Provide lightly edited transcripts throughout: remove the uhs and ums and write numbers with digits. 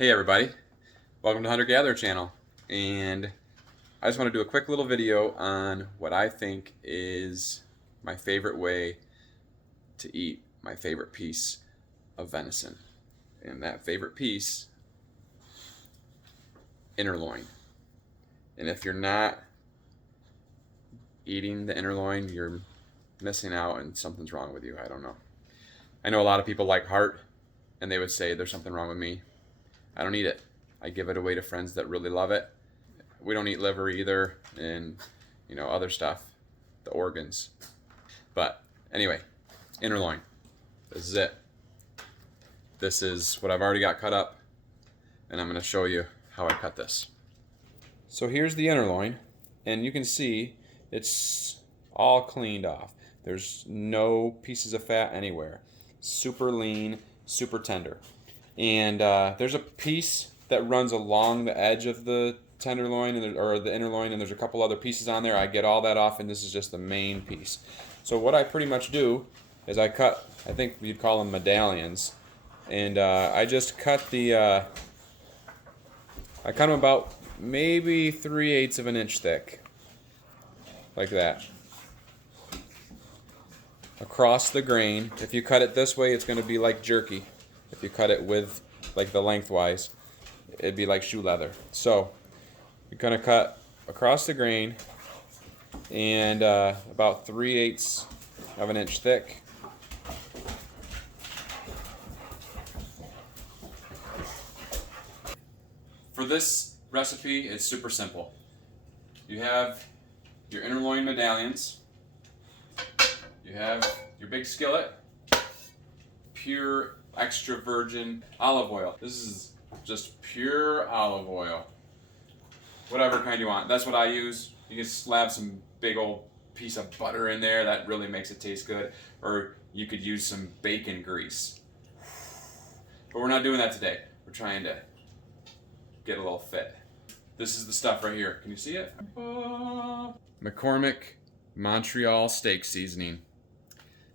Hey everybody, welcome to Hunter Gatherer channel, and I just want to do a quick little video on what I think is my favorite way to eat my favorite piece of venison, and that favorite piece, inner loin. And if you're not eating the inner loin, you're missing out and something's wrong with you. I don't know. I know a lot of people like heart, and they would say there's something wrong with me. I don't eat it. I give it away to friends that really love it. We don't eat liver either, and other stuff, the organs. But anyway, inner loin. This is it. This is what I've already got cut up, and I'm going to show you how I cut this. So here's the inner loin, and you can see it's all cleaned off. There's no pieces of fat anywhere. Super lean, super tender. And there's a piece that runs along the edge of the tenderloin or the inner loin, and there's a couple other pieces on there. I get all that off, and this is just the main piece. So what I pretty much do is I cut, I think you'd call them medallions, and I just cut I cut them about maybe 3/8 of an inch thick, like that, across the grain. If you cut it this way, it's going to be like jerky. If you cut it with like the lengthwise, it'd be like shoe leather. So you're gonna cut across the grain and about 3/8 of an inch thick. For this recipe, it's super simple. You have your inner loin medallions. You have your big skillet, pure extra virgin olive oil. This is just pure olive oil, whatever kind you want. That's what I use. You can slap some big old piece of butter in there. That really makes it taste good. Or you could use some bacon grease. But we're not doing that today. We're trying to get a little fit. This is the stuff right here. Can you see it? McCormick Montreal steak seasoning.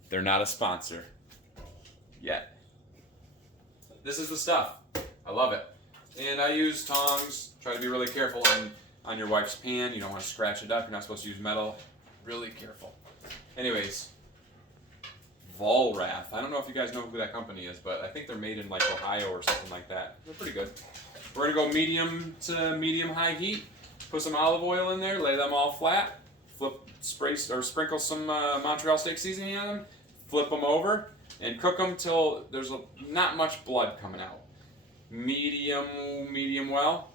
They're not a sponsor yet. This is the stuff. I love it. And I use tongs. Try to be really careful on your wife's pan. You don't want to scratch it up. You're not supposed to use metal. Really careful. Anyways, Volrath. I don't know if you guys know who that company is, but I think they're made in like Ohio or something like that. They're pretty good. We're going to go medium to medium high heat. Put some olive oil in there. Lay them all flat. Sprinkle some Montreal steak seasoning on them. Flip them over. And cook them till there's not much blood coming out. Medium well.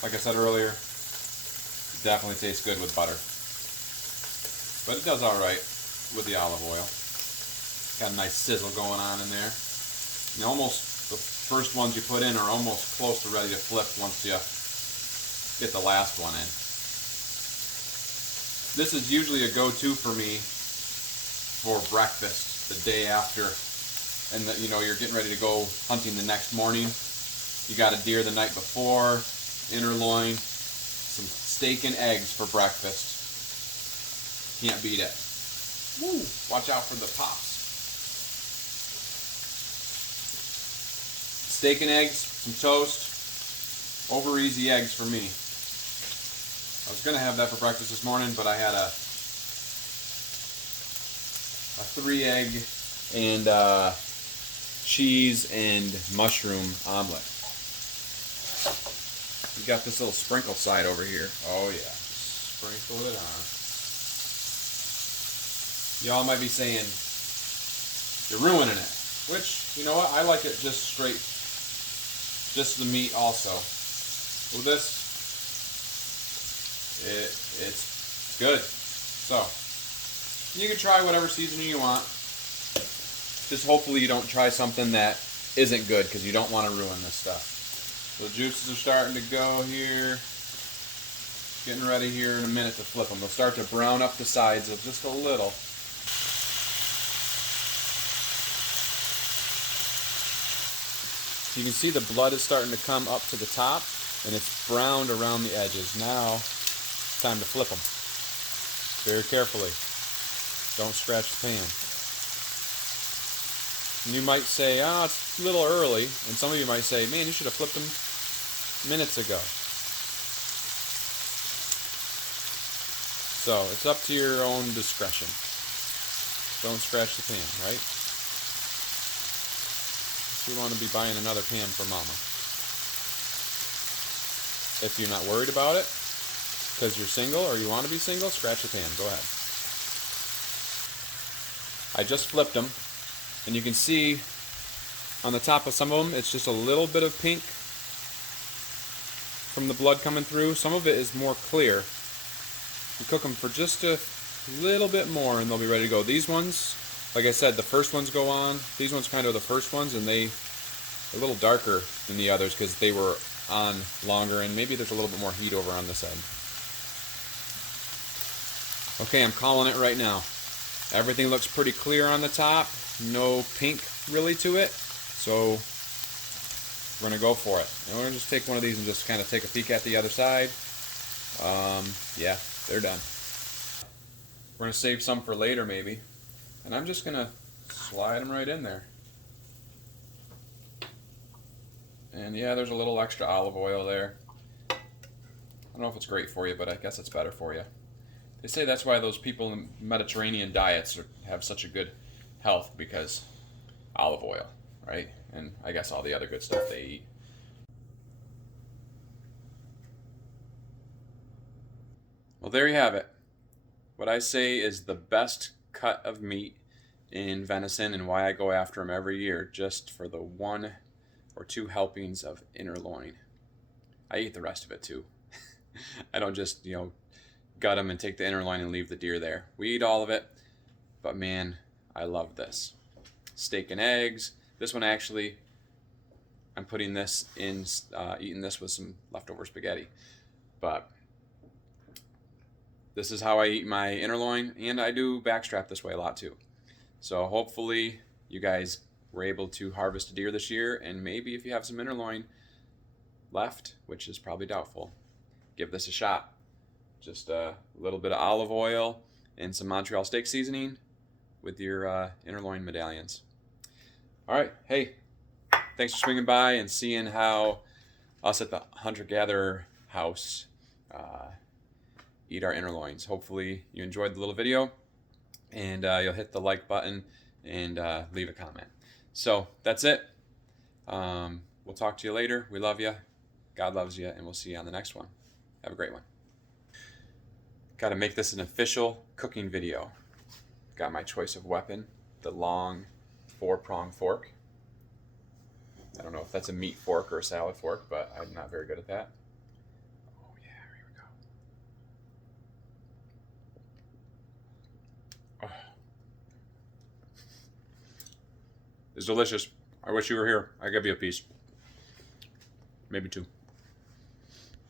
Like I said earlier, definitely tastes good with butter. But it does alright with the olive oil. Got a nice sizzle going on in there. And almost the first ones you put in are almost close to ready to flip once you get the last one in. This is usually a go-to for me for breakfast the day after. And you're getting ready to go hunting the next morning. You got a deer the night before. Inner loin, some steak and eggs for breakfast. Can't beat it. Woo! Watch out for the pops. Steak and eggs, some toast. Over easy eggs for me. I was gonna have that for breakfast this morning, but I had a 3-egg and cheese and mushroom omelet. You got this little sprinkle side over here. Oh yeah, sprinkle it on. Y'all might be saying, you're ruining it. Which, you know what, I like it just straight, just the meat also. With this, it's good. So, you can try whatever seasoning you want. Just hopefully you don't try something that isn't good, because you don't want to ruin this stuff. The juices are starting to go here. Getting ready here in a minute to flip them. They'll start to brown up the sides of just a little. You can see the blood is starting to come up to the top, and it's browned around the edges. Now, it's time to flip them. Very carefully. Don't scratch the pan. And you might say, oh, it's a little early. And some of you might say, man, you should have flipped them minutes ago. So, it's up to your own discretion. Don't scratch the pan, right? You want to be buying another pan for mama. If you're not worried about it, because you're single or you want to be single, scratch the pan. Go ahead. I just flipped them, and you can see on the top of some of them, it's just a little bit of pink from the blood coming through. Some of it is more clear. You cook them for just a little bit more, and they'll be ready to go. These ones, like I said, the first ones go on. These ones kind of the first ones, and they're a little darker than the others because they were on longer, and maybe there's a little bit more heat over on this end. Okay, I'm calling it right now. Everything looks pretty clear on the top. No pink really to it. So we're going to go for it. And we're going to just take one of these and just kind of take a peek at the other side. Yeah, they're done. We're going to save some for later maybe. And I'm just going to slide them right in there. And yeah, there's a little extra olive oil there. I don't know if it's great for you, but I guess it's better for you. They say that's why those people in Mediterranean diets have such a good health, because olive oil, right? And I guess all the other good stuff they eat. Well, there you have it. What I say is the best cut of meat in venison, and why I go after them every year, just for the 1 or 2 helpings of inner loin. I eat the rest of it too. I don't just, gut them and take the inner loin and leave the deer there. We eat all of it, but man, I love this. Steak and eggs. This one actually, I'm putting this in, eating this with some leftover spaghetti. But this is how I eat my inner loin, and I do backstrap this way a lot too. So hopefully you guys were able to harvest a deer this year, and maybe if you have some inner loin left, which is probably doubtful, give this a shot. Just a little bit of olive oil and some Montreal steak seasoning with your inner loin medallions. All right, hey, thanks for swinging by and seeing how us at the hunter-gatherer house eat our inner loins. Hopefully you enjoyed the little video, and you'll hit the like button and leave a comment. So that's it. We'll talk to you later. We love you. God loves you, and we'll see you on the next one. Have a great one. Got to make this an official cooking video. Got my choice of weapon, the long 4-prong fork. I don't know if that's a meat fork or a salad fork, but I'm not very good at that. Oh yeah, here we go. Oh. It's delicious. I wish you were here. I'll give you a piece. Maybe 2.